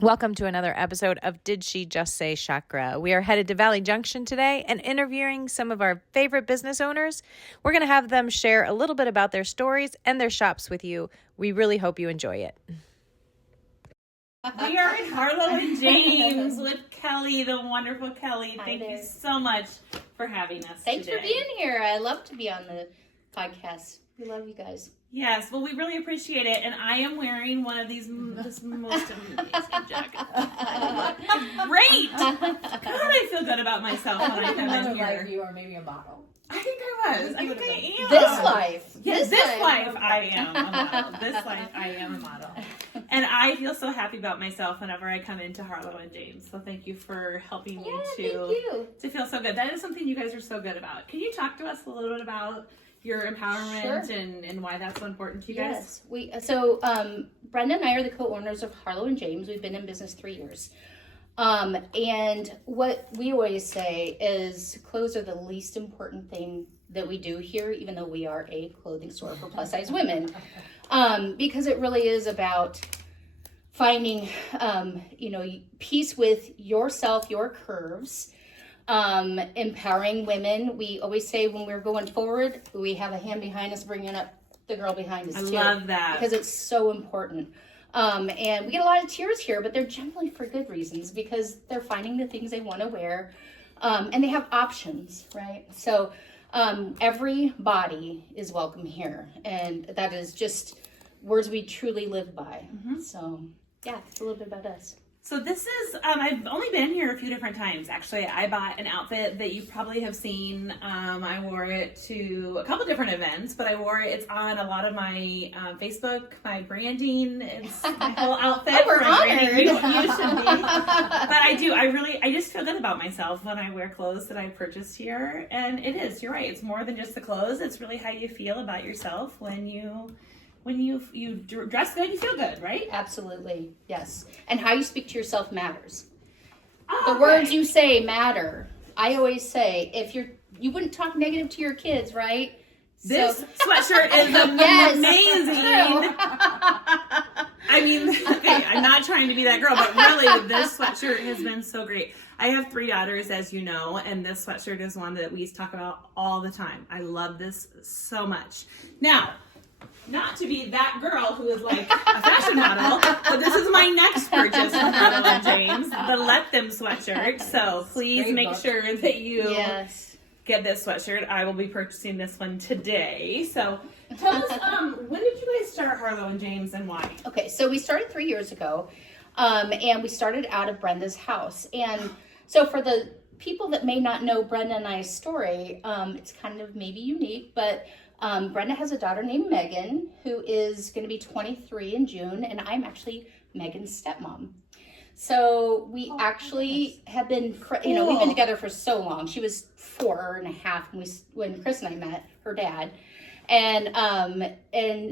Welcome to another episode of Did She Just Say Chakra? We are headed to Valley Junction today and interviewing some of our favorite business owners. We're going to have them share a little bit about their stories and their shops with you. We really hope you enjoy it. We are in Harlow and James with Kelly, the wonderful Kelly. Thank you so much for having us Thanks today. for being here. I love to be on the podcast. We love you guys. Yes, well, we really appreciate it. And I am wearing one of these this most amazing jacket. Great! God, I feel good about myself when I come in here. Like you are maybe a model. I think I was. I think I am. This life. Yes, this life I am a model. This life I am a model. And I feel so happy about myself whenever I come into Harlow and James. So thank you for helping me to feel so good. That is something you guys are so good about. Can you talk to us a little bit about your empowerment and why that's so important to you guys? Yes. Brenda and I are the co-owners of Harlow and James. We've been in business 3 years. And what we always say is clothes are the least important thing that we do here, even though we are a clothing store for plus size women. Because it really is about finding, peace with yourself, your curves, empowering women. We always say when we're going forward, we have a hand behind us bringing up the girl behind us too. I love that. Because it's so important. And we get a lot of tears here, but they're generally for good reasons because they're finding the things they want to wear. And they have options, right? So every body is welcome here. And that is just words we truly live by. Mm-hmm. So yeah, it's a little bit about us. So this is, I've only been here a few different times. Actually, I bought an outfit that you probably have seen. I wore it to a couple different events, but I wore it. It's on a lot of my Facebook, my branding. It's my whole outfit. Oh, we're honored. You should be. But I just feel good about myself when I wear clothes that I purchased here. And it is, you're right. It's more than just the clothes. It's really how you feel about yourself when you dress good, you feel good, right? Absolutely, yes. And how you speak to yourself matters. The words you say matter. I always say, if you wouldn't talk negative to your kids, right? This sweatshirt is amazing. I mean, okay, I'm not trying to be that girl, but really, this sweatshirt has been so great. I have 3 daughters, as you know, and this sweatshirt is one that we talk about all the time. I love this so much. Now, not to be that girl who is like a fashion model, but this is my next purchase from Harlow and James, the Let Them sweatshirt. So please make sure that you get this sweatshirt. I will be purchasing this one today. So tell us, when did you guys start Harlow and James and why? Okay, so we started 3 years ago, and we started out of Brenda's house. And so for the people that may not know Brenda and I's story, it's kind of maybe unique, but Brenda has a daughter named Megan who is going to be 23 in June, and I'm actually Megan's stepmom. So we have been, we've been together for so long. She was 4.5 when Chris and I met her dad. And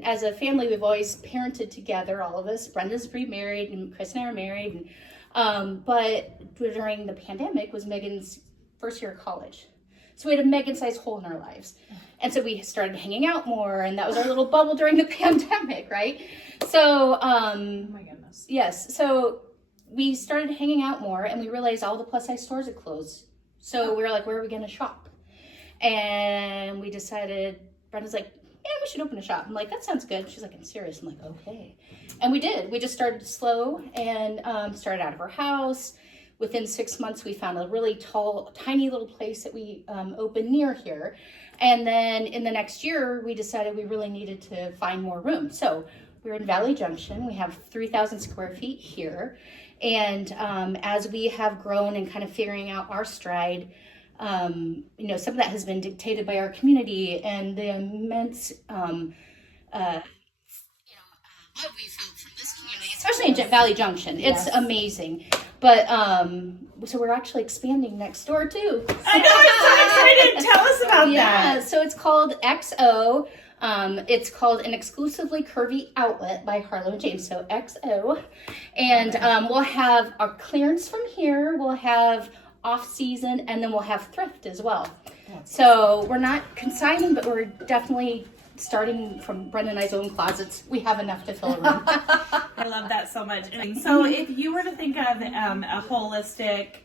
as a family, we've always parented together, all of us. Brenda's remarried, and Chris and I are married. But during the pandemic was Megan's first year of college. So we had a Megan-sized hole in our lives. And so we started hanging out more, and that was our little bubble during the pandemic, right? So, oh my goodness. Yes. So we started hanging out more, and we realized all the plus-size stores had closed. So we were like, where are we going to shop? And we decided, Brenda's like, yeah, we should open a shop. I'm like, that sounds good. She's like, I'm serious. I'm like, okay. And we did. We just started slow and started out of our house. Within 6 months, we found a really tall, tiny little place that we opened near here. And then in the next year, we decided we really needed to find more room. So we're in Valley Junction. We have 3,000 square feet here. And as we have grown and kind of figuring out our stride, some of that has been dictated by our community and the immense love we felt from this community, especially in Valley Junction. It's amazing. But, so we're actually expanding next door too. I know, I'm so excited. Tell us about that. Yeah, so it's called XO. It's called an exclusively curvy outlet by Harlow James, so XO. And we'll have our clearance from here. We'll have off-season, and then we'll have thrift as well. So we're not consigning, but we're definitely starting from Brenda and I's own closets, we have enough to fill a room. I love that so much. And so if you were to think of a holistic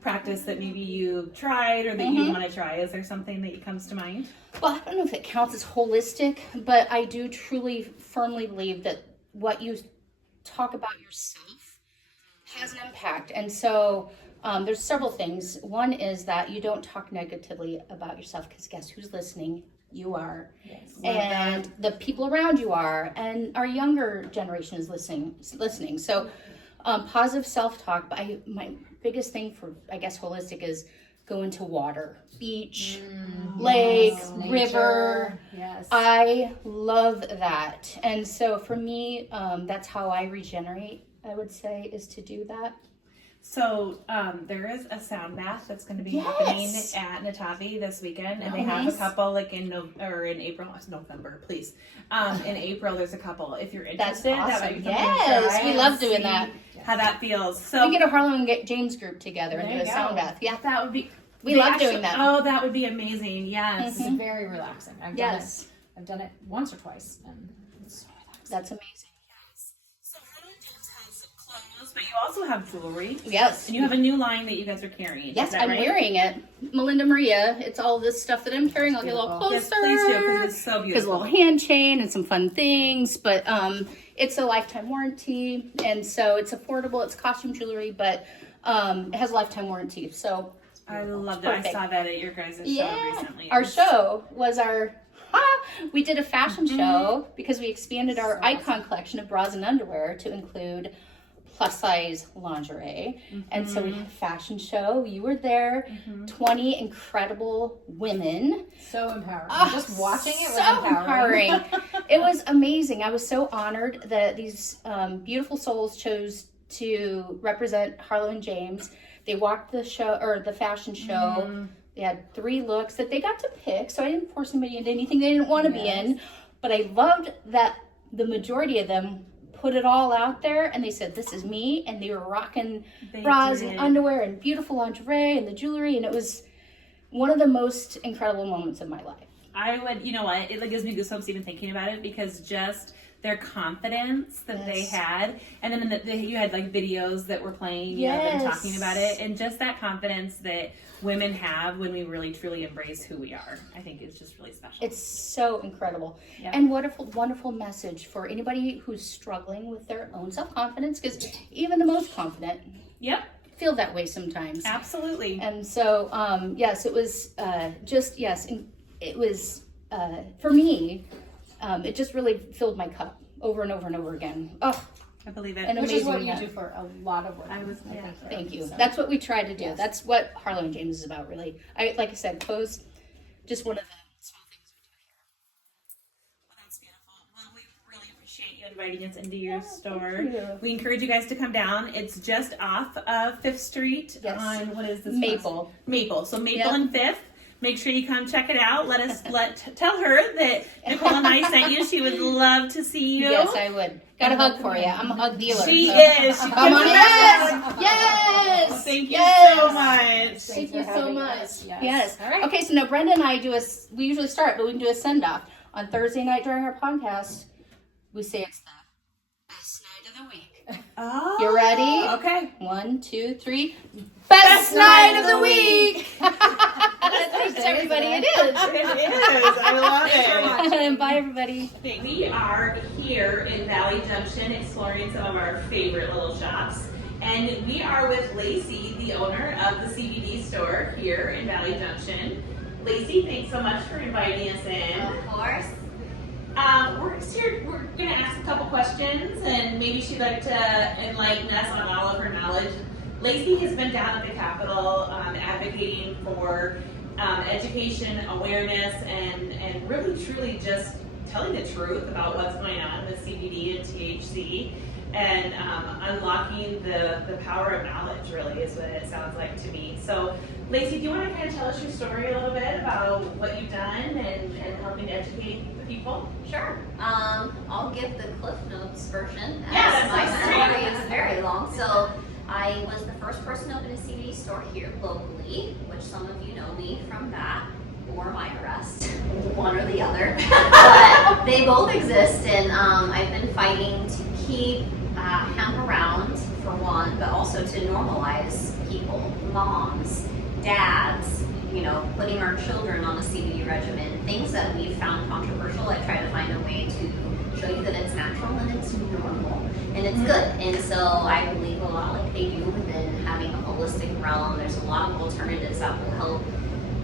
practice that maybe you tried or that you want to try, is there something that comes to mind? Well, I don't know if it counts as holistic, but I do truly, firmly believe that what you talk about yourself has an impact. And so there's several things. One is that you don't talk negatively about yourself, because guess who's listening? You are. Yes. And the people around you are, and our younger generation is listening. So positive self-talk. But my biggest thing for, I guess, holistic is go into water, beach, lake, river. Yes. I love that. And so for me, that's how I regenerate, I would say, is to do that. So there is a sound bath that's going to be happening at Nichole this weekend, and they have a couple like in April. It's November, please. In April, there's a couple. If you're interested, That's awesome. that might be something to Yes, try we and love doing see that. How that feels. So We get a Harlow James group together and There do a you sound go. bath. Yeah, that would be. we love doing that. Oh, that would be amazing. Yes. It's very relaxing. I've done it once or twice, and it's so relaxing. That's amazing. So Harlow James has clothes, but you also have jewelry. Yes. And you have a new line that you guys are carrying. Yes, Is that I'm right? wearing it. Melinda Maria. It's all this stuff that I'm carrying. I'll get a little closer. Yes, please do, because it's so There's a beautiful. little hand chain and some fun things, but it's a lifetime warranty, and so it's affordable. It's costume jewelry, but it has a lifetime warranty. So I love that. I saw that at your guys' show recently. Our show was we did a fashion show because we expanded our icon collection of bras and underwear to include plus size lingerie. And so we had a fashion show. You were there, 20 incredible women. So empowering. Oh, Just watching it was so empowering. It was amazing. I was so honored that these beautiful souls chose to represent Harlow James. They walked the show, or the fashion show. They had 3 looks that they got to pick, so I didn't force anybody into anything they didn't want to be in. But I loved that the majority of them put it all out there, and they said, "This is me," and they were rocking bras and underwear and beautiful lingerie and the jewelry, and it was one of the most incredible moments of my life. I would, you know what, it like gives me goosebumps even thinking about it, because just their confidence that they had, and then you had like videos that were playing, you know, them talking about it, and just that confidence that women have when we really truly embrace who we are, I think is just really special. It's so incredible. And what a wonderful message for anybody who's struggling with their own self-confidence, because even the most confident feel that way sometimes. Absolutely. And so, yes, it was it was, for me, it just really filled my cup over and over and over again. Oh, I believe it. and Which is what amazing. you do for a lot of work. Thank you. That's what we try to do. That's what Harlow James is about, really. Like I said, clothes, just one of the small things we do here. Well, that's beautiful. Well, we really appreciate you inviting us into your store. thank you. We encourage you guys to come down. It's just off of 5th Street on, what is this? Maple. Maple. So Maple and 5th. Make sure you come check it out. Tell her that Nichole and I sent you. She would love to see you. Yes, I would. Got a hug for you. I'm a hug dealer. She so. is. She Come on, gives yes! us- Yes! Thank you Yes! so much. Thank you for so having much. us. Yes. All right. Okay, so now Brenda and I we usually start, but we can do a send-off. On Thursday night during our podcast, we say it's the best night of the week. Oh. You ready? Okay. 1, 2, 3. Best night of the week! Thanks, everybody. It is. It is. I love it. Bye, everybody. We are here in Valley Junction exploring some of our favorite little shops. And we are with Lacey, the owner of the CBD store here in Valley Junction. Lacey, thanks so much for inviting us in. Of course. We're going to ask a couple questions, and maybe she'd like to enlighten us on all of her knowledge. Lacey has been down at the Capitol advocating for education, awareness, and really truly just telling the truth about what's going on with CBD and THC, and unlocking the power of knowledge, really, is what it sounds like to me. So, Lacey, do you want to kind of tell us your story a little bit about what you've done and helping to educate the people? Sure. I'll give the Cliff Notes version. Yeah, as that my sounds story great. is very long. So I was the first person to open a CBD store here locally, which some of you know me from that. or my arrest, one or the other. But they both exist, and I've been fighting to keep hemp around, for one, but also to normalize people, moms, dads, putting our children on a CBD regimen, things that we've found controversial. I try to find a way to show you that it's natural and it's normal and it's good. And so I believe a lot like they do within having a holistic realm. There's a lot of alternatives that will help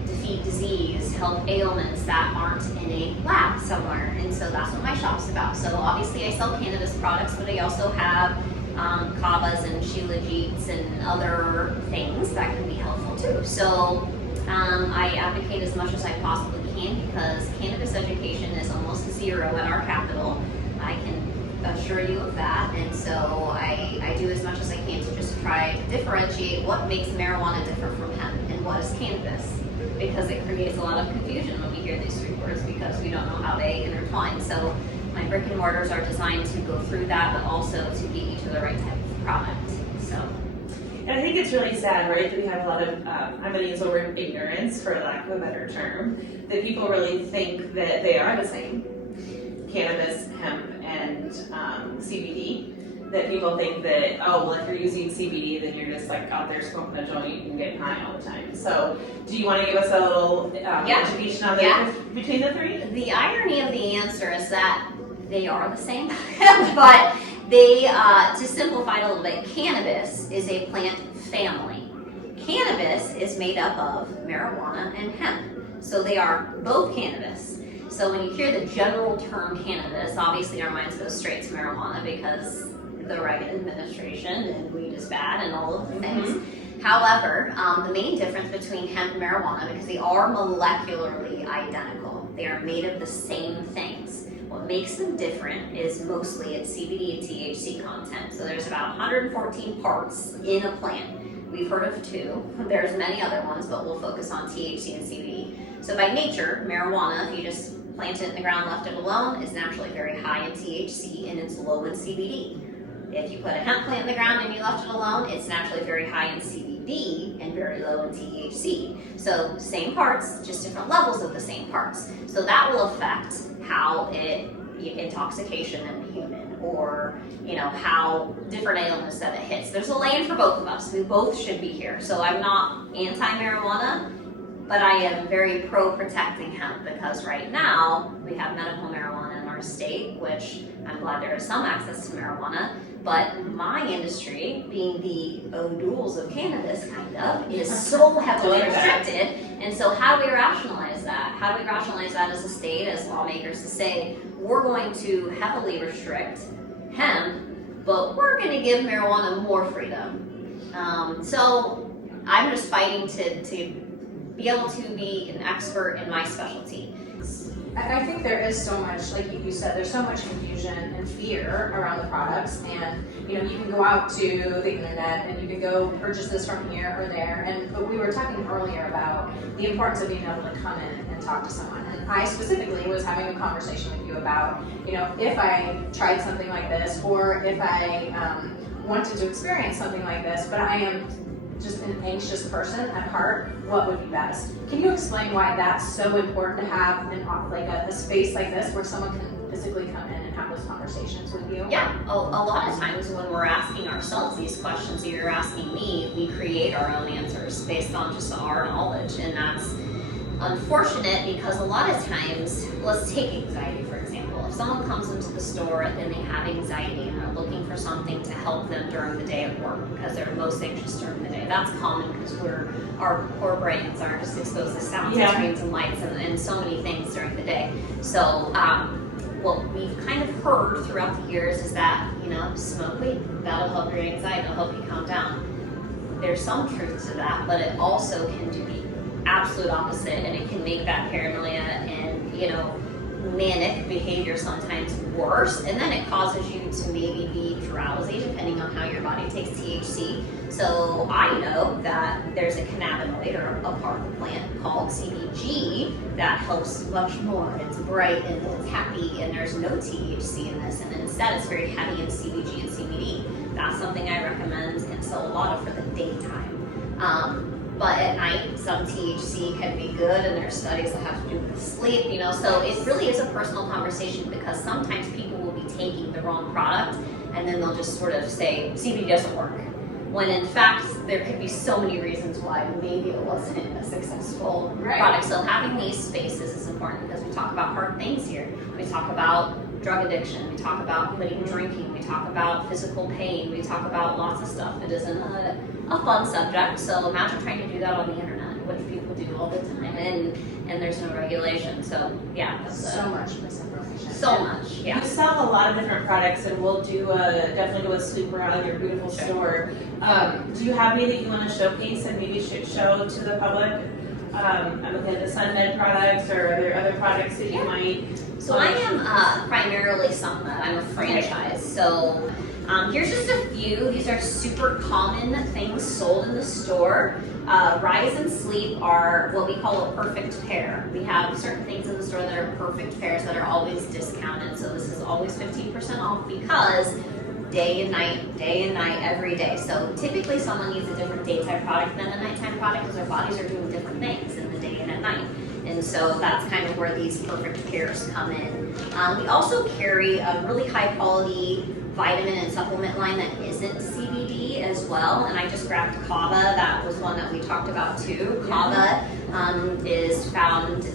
defeat disease, help ailments that aren't in a lab somewhere. And so that's what my shop's about. So obviously I sell cannabis products, but I also have kavas and shilajits and other things that can be helpful too. So I advocate as much as I possibly can, because cannabis education is almost zero at our capital. I can assure you of that. And so I do as much as I can to just try to differentiate what makes marijuana different from hemp and what is cannabis, because it creates a lot of confusion when we hear these three words, because we don't know how they intertwine. So my brick and mortars are designed to go through that, but also to get you to the right type of product. So. And I think it's really sad, right, that we have a lot of, I'm going to use the word ignorance for lack of a better term, that people really think that they are the same, cannabis, hemp, and CBD. That people think that, oh, well, if you're using CBD, then you're just like out there smoking a joint and getting high all the time. So do you want to give us a little education on the difference between the three? The irony of the answer is that they are the same, but they, to simplify it a little bit, cannabis is a plant family. Cannabis is made up of marijuana and hemp. So they are both cannabis. So when you hear the general term cannabis, obviously our minds go straight to marijuana because the Reagan administration and weed is bad and all of the things. However, the main difference between hemp and marijuana, because they are molecularly identical, they are made of the same things. What makes them different is mostly its CBD and THC content. So there's about 114 parts in a plant. We've heard of 2. There's many other ones, but we'll focus on THC and CBD. So by nature, marijuana, if you just plant it in the ground, left it alone, is naturally very high in THC and it's low in CBD. If you put a hemp plant in the ground and you left it alone, it's naturally very high in CBD and very low in THC. So same parts, just different levels of the same parts. So that will affect how intoxication in the human, or how different ailments that it hits. There's a lane for both of us. We both should be here. So I'm not anti-marijuana, but I am very pro-protecting hemp, because right now we have medical marijuana in our state, which I'm glad there is some access to marijuana. But my industry, being the O'Douls of cannabis, kind of, is so heavily restricted. And so how do we rationalize that? How do we rationalize that as a state, as lawmakers, to say, we're going to heavily restrict hemp, but we're going to give marijuana more freedom? So I'm just fighting to be able to be an expert in my specialty. I think there is so much, like you said, there's so much confusion and fear around the products, and you can go out to the internet and you can go purchase this from here or there. But we were talking earlier about the importance of being able to come in and talk to someone. And I specifically was having a conversation with you about, if I tried something like this, or if I wanted to experience something like this, but I am just an anxious person at heart, what would be best? Can you explain why that's so important to have a space like this where someone can physically come in and have those conversations with you? Yeah, a lot of times when we're asking ourselves these questions that you're asking me, we create our own answers based on just our knowledge, and that's unfortunate because a lot of times, let's take anxiety for example. If someone comes into the store and they have anxiety and they're looking for something to help them during the day at work because they're most anxious during the day, that's common because our core brains are just exposed to sounds and screens and lights and so many things during the day. So what we've kind of heard throughout the years is that, smoke weed, that'll help your anxiety, it'll help you calm down. There's some truth to that, but it also can do the absolute opposite, and it can make that paranoia and, manic behavior sometimes worse, and then it causes you to maybe be drowsy depending on how your body takes THC. So I know that there's a cannabinoid or a part of the plant called CBG that helps much more. It's bright and it's happy and there's no THC in this, and instead it's very heavy in CBG and CBD. That's something I recommend and sell a lot of for the daytime. but at night, some THC can be good, and there are studies that have to do with sleep, you know, so it really is a personal conversation because sometimes people will be taking the wrong product and then they'll just sort of say, CBD doesn't work. When in fact, there could be so many reasons why maybe it wasn't a successful product. So having these spaces is important because we talk about hard things here. We talk about drug addiction, we talk about quitting drinking, we talk about physical pain, we talk about lots of stuff. It isn't a fun subject, so imagine trying to do that on the internet, which people do all the time, and there's no regulation. So yeah, that's So much misinformation. so much, yeah. You sell a lot of different products, and we'll do definitely go a sweep around your beautiful store. Do you have any that you want to showcase and maybe show to the public? I'm looking at the Sunbed products, or are there other products that you might? So I am primarily Sunbed. I'm a franchise. So here's just a few. These are super common things sold in the store. Rise and Sleep are what we call a perfect pair. We have certain things in the store that are perfect pairs that are always discounted. So this is always 15% off because day and night, every day. So typically someone needs a different daytime product than a nighttime product because their bodies are doing different things in the day and at night. And so that's kind of where these perfect pairs come in. We also carry a really high quality vitamin and supplement line that isn't CBD as well. And I just grabbed Kava. That was one that we talked about too. Kava is found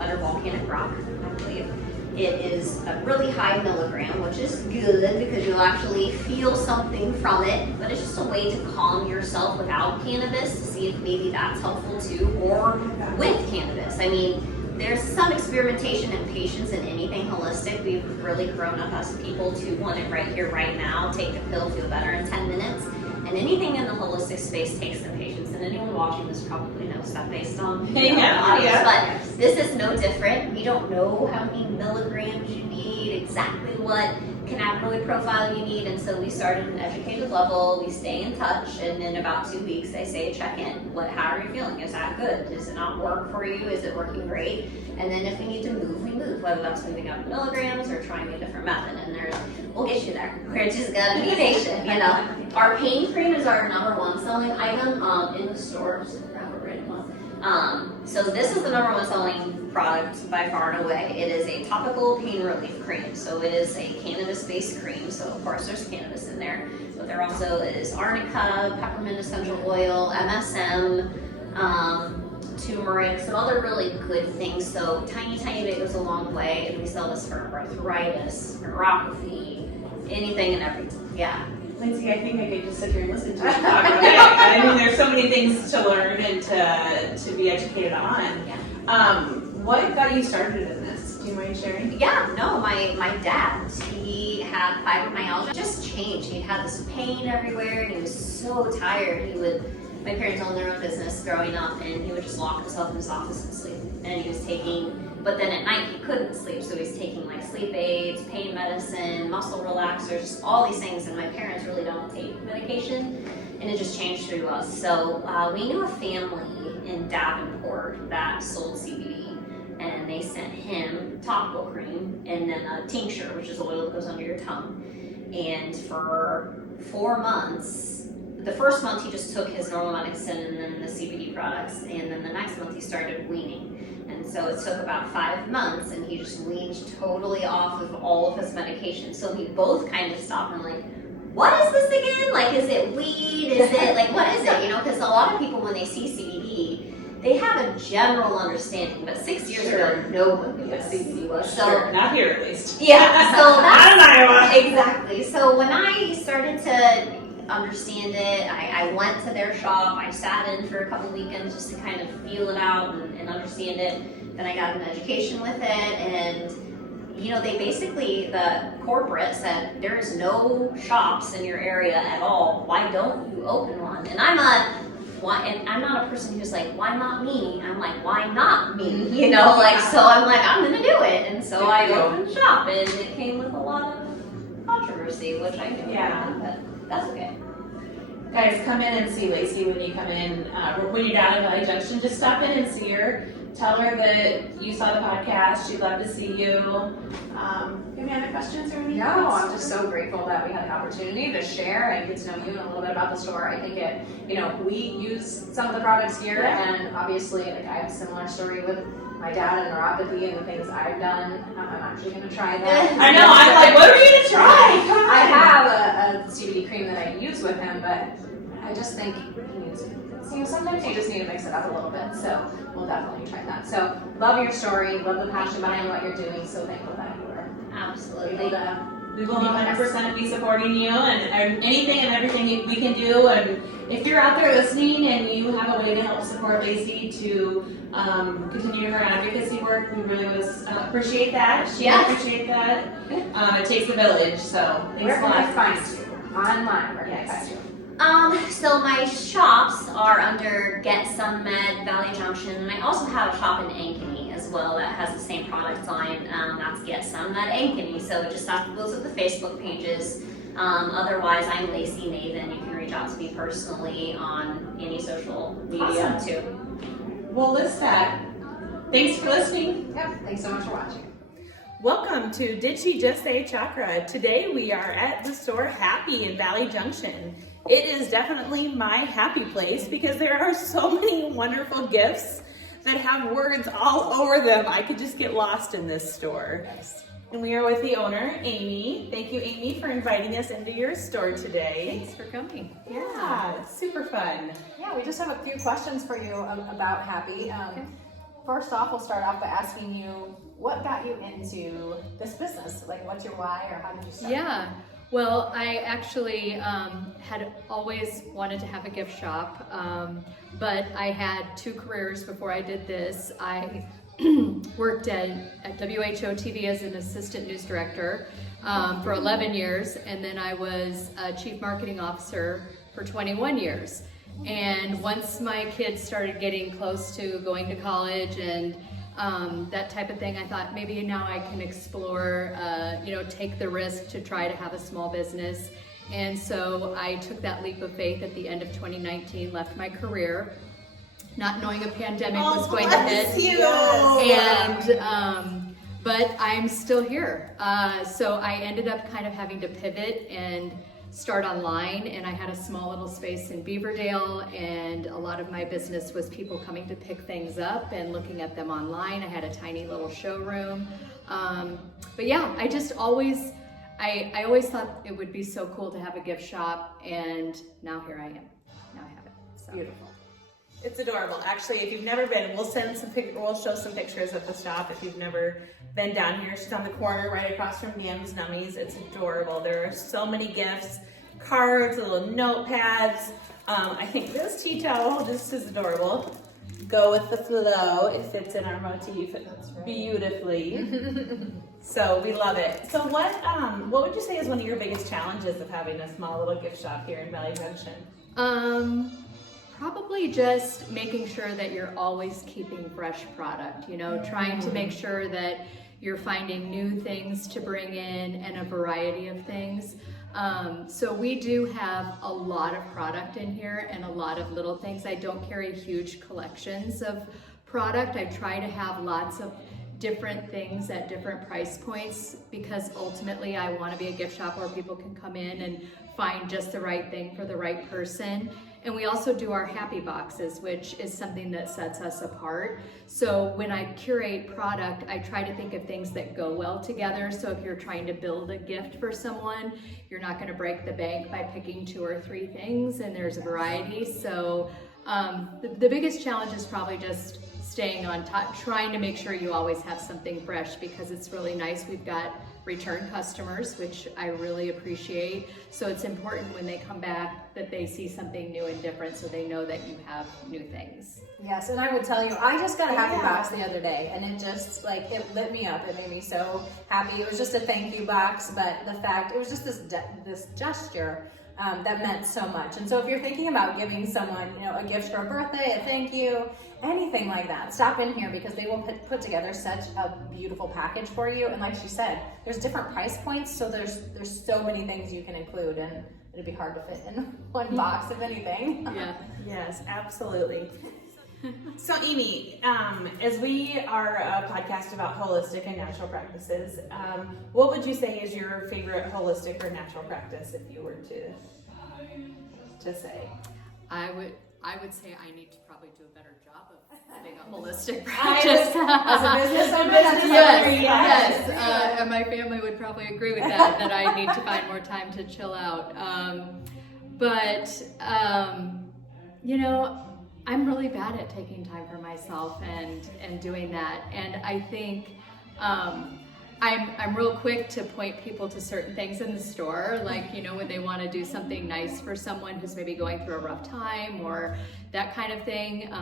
under volcanic rock, I believe. It is a really high milligram, which is good because you'll actually feel something from it, but it's just a way to calm yourself without cannabis to see if maybe that's helpful too, or with cannabis. I mean, there's some experimentation and patience in anything holistic. We've really grown up as people to want it right here, right now, take the pill, feel better in 10 minutes. And anything in the holistic space takes some patience. And anyone watching this probably knows that based on But this is no different. We don't know how many milligrams you need, exactly what cannabinoid profile you need, and so we start at an educated level, we stay in touch, and in about 2 weeks they say check in. How are you feeling? Is that good? Does it not work for you? Is it working great? And then if we need to move, we move, whether that's moving up milligrams or trying a different method, and we'll get you there. We're just gotta be patient, you know. Our pain cream is our #1 selling item in the store. So this is the #1 selling product by far and away. It is a topical pain relief cream. So it is a cannabis-based cream. So of course there's cannabis in there, but there also is arnica, peppermint essential oil, MSM, turmeric, some other really good things. So tiny bit goes a long way, and we sell this for arthritis, neuropathy, anything and everything. Yeah. Lindsay, I think I could just sit here and listen to you talk all day. I mean, there's so many things to learn and to be educated on. Yeah. What got you started in this? Do you mind sharing? Yeah, no, my dad, he had fibromyalgia, just changed. He had this pain everywhere, and he was so tired. My parents owned their own business growing up, and he would just lock himself in his office and sleep. And he was but then at night he couldn't sleep, so he's taking like sleep aids, pain medicine, muscle relaxers, just all these things, and my parents really don't take medication, and it just changed through us. So we knew a family in Davenport that sold CBD, and they sent him topical cream and then a tincture, which is oil that goes under your tongue. And for 4 months, the first month he just took his normal medicine and then the CBD products, and then the next month he started weaning. And so it took about 5 months, and he just weaned totally off of all of his medication. So we both kind of stopped and like, what is this again? Like, is it weed? Is it like, what is it? You know, because a lot of people, when they see CBD, they have a general understanding, but 6 years ago, no one knew what CBD was. So not here at least. Yeah, so that's not in Iowa. Exactly. So when I started to understand it, I went to their shop. I sat in for a couple weekends just to kind of feel it out and understand it. Then I got an education with it, and you know, they basically, the corporate said, there is no shops in your area at all. Why don't you open one? And I'm not a person who's like, why not me? I'm like, why not me? You know, like, so I'm like, I'm gonna do it. And so I opened a shop, and it came with a lot of controversy, which I knew about, but that's okay. Guys, come in and see Lacey when you come in. When you're down in Valley Junction, just stop in and see her. tell her that you saw the podcast. She'd love to see you. Do you have any other questions or anything? No, I'm just so grateful that we had the opportunity to share and get to know you and a little bit about the store. I think it, we use some of the products here, and obviously, like, I have a similar story with my dad and neuropathy and the things I've done. I'm actually going to try that. I know. I'm like, what are we going to try? I have a CBD cream that I use with him, but I just think he needs. Sometimes you just need to mix it up a little bit. So we'll definitely try that. So love your story, love the passion behind what you're doing. So thankful that you were Absolutely. able to. We will 100% be supporting you and anything and everything we can do. And if you're out there listening and you have a way to help support Lacey to continue her advocacy work, we really would appreciate that. She would appreciate that. It takes a village, so thanks Where a can lot. I find you? Online, where can I find you? So my shops are under Get Some Med, Valley Junction, and I also have a shop in Ankeny as well that has the same product line. That's Get Some Med Ankeny. So just have to visit the Facebook pages. Otherwise, I'm Lacey Nathan. You can reach out to me personally on any social media too. We'll list that. Thanks for listening. Yep. Thanks so much for watching. Welcome to Did She Just Say Chakra? Today we are at the store Happy in Valley Junction. It is definitely my happy place because there are so many wonderful gifts that have words all over them. I could just get lost in this store. And we are with the owner, Amy. Thank you, Amy, for inviting us into your store today. Thanks for coming. Yeah, it's super fun. Yeah, we just have a few questions for you about Happy. First off, we'll start off by asking you, what got you into this business? Like, what's your why, or how did you start? Yeah, well, I actually had always wanted to have a gift shop, but I had 2 careers before I did this. I worked at WHO TV as an assistant news director for 11 years, and then I was a chief marketing officer for 21 years. And once my kids started getting close to going to college and that type of thing, I thought maybe now I can explore, take the risk to try to have a small business. And so I took that leap of faith at the end of 2019, left my career, not knowing a pandemic was going to hit. And but I'm still here. So I ended up kind of having to pivot and start online, and I had a small little space in Beaverdale, and a lot of my business was people coming to pick things up and looking at them online. I had a tiny little showroom. But yeah, I just always, I always thought it would be so cool to have a gift shop, and now here I am. Now I have it. So. Beautiful. It's adorable. Actually, if you've never been, we'll show some pictures at the shop if you've never been down here. She's on the corner right across from Yum's Nummies. It's adorable. There are so many gifts, cards, little notepads. I think this tea towel, this is adorable. Go with the flow. It fits in our motif beautifully. So we love it. So what would you say is one of your biggest challenges of having a small little gift shop here in Valley Junction? Probably just making sure that you're always keeping fresh product, trying to make sure that you're finding new things to bring in and a variety of things. So we do have a lot of product in here and a lot of little things. I don't carry huge collections of product. I try to have lots of different things at different price points because ultimately I want to be a gift shop where people can come in and find just the right thing for the right person. And we also do our happy boxes, which is something that sets us apart. So when I curate product, I try to think of things that go well together. So if you're trying to build a gift for someone, you're not going to break the bank by picking 2 or 3 things, and there's a variety. So the biggest challenge is probably just staying on top, trying to make sure you always have something fresh, because it's really nice. We've got return customers, which I really appreciate. So it's important when they come back that they see something new and different, so they know that you have new things. Yes, and I would tell you, I just got a happy box the other day, and it just, it lit me up. It made me so happy. It was just a thank you box, but it was just this gesture that meant so much. And so if you're thinking about giving someone, a gift for a birthday, a thank you, anything like that, stop in here, because they will put together such a beautiful package for you. And like she said, there's different price points, so there's so many things you can include, and it'd be hard to fit in one box, if anything. Yeah. Yes, absolutely. So Amy, as we are a podcast about holistic and natural practices, what would you say is your favorite holistic or natural practice if you were to say? I would say I need to probably do a better job of having a holistic practice. As a business owner, that's Yes, and my family would probably agree with that I need to find more time to chill out. You know, I'm really bad at taking time for myself and doing that. And I think I'm real quick to point people to certain things in the store, like, you know, when they want to do something nice for someone who's maybe going through a rough time or that kind of thing.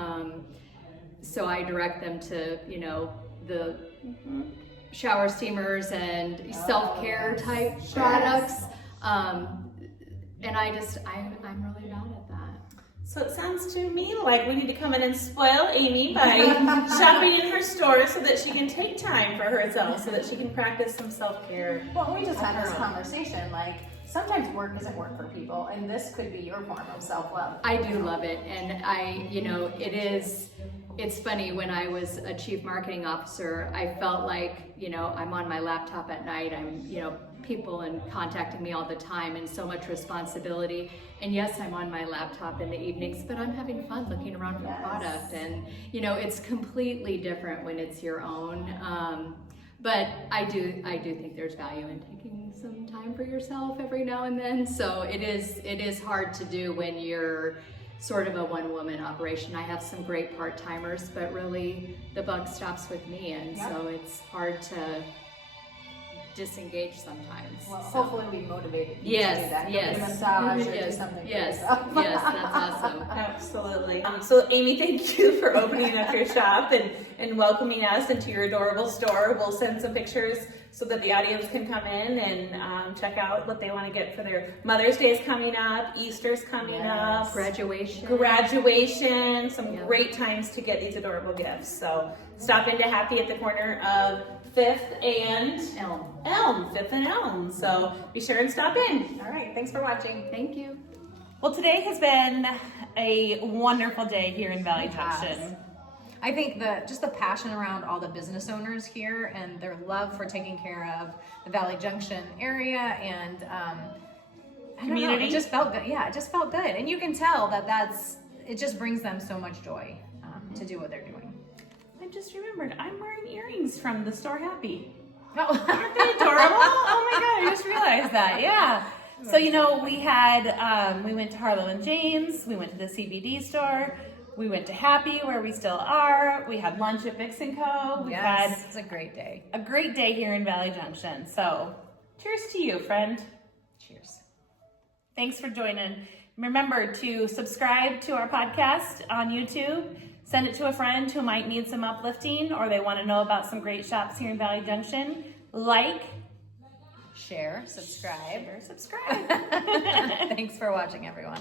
So I direct them to, you know, the shower steamers and self-care type products. And I'm really bad at that. So it sounds to me like we need to come in and spoil Amy by shopping in her store so that she can take time for herself, so that she can practice some self-care. Well, we just had this conversation, like, sometimes work isn't work for people, and this could be your form of self-love. I do love it, and it's funny, when I was a chief marketing officer, I felt like, you know, I'm on my laptop at night, people and contacting me all the time and so much responsibility. And yes, I'm on my laptop in the evenings, but I'm having fun looking around for product. And, you know, it's completely different when it's your own. But I do think there's value in taking some time for yourself every now and then. So it is hard to do when you're sort of a one-woman operation. I have some great part-timers, but really the buck stops with me. And so it's hard to disengage sometimes. Well, hopefully we motivated you to do that. Yes. Get a massage or do something for yourself. Yes, that's awesome. Absolutely. So Amy, thank you for opening up your shop and welcoming us into your adorable store. We'll send some pictures so that the audience can come in and check out what they want to get for their Mother's Day is coming up, Easter's coming up, Graduation, some great times to get these adorable gifts. So stop into Happy at the corner of 5th and Elm. 5th and Elm. So be sure and stop in. All right, thanks for watching. Thank you. Well, today has been a wonderful day here in Valley Junction. I think just the passion around all the business owners here and their love for taking care of the Valley Junction area and community. It just felt good. Yeah, it just felt good. And you can tell it just brings them so much joy to do what they're doing. I just remembered, I'm wearing earrings from the store Happy. Oh, Aren't they adorable? Oh my God, I just realized that. Yeah. So, you know, we went to Harlow James, we went to the CBD store, we went to Happy, where we still are. We had lunch at Mix & Co. It's a great day. A great day here in Valley Junction. So, cheers to you, friend. Cheers. Thanks for joining. Remember to subscribe to our podcast on YouTube. Send it to a friend who might need some uplifting or they want to know about some great shops here in Valley Junction. Like, share, subscribe. subscribe. Thanks for watching, everyone.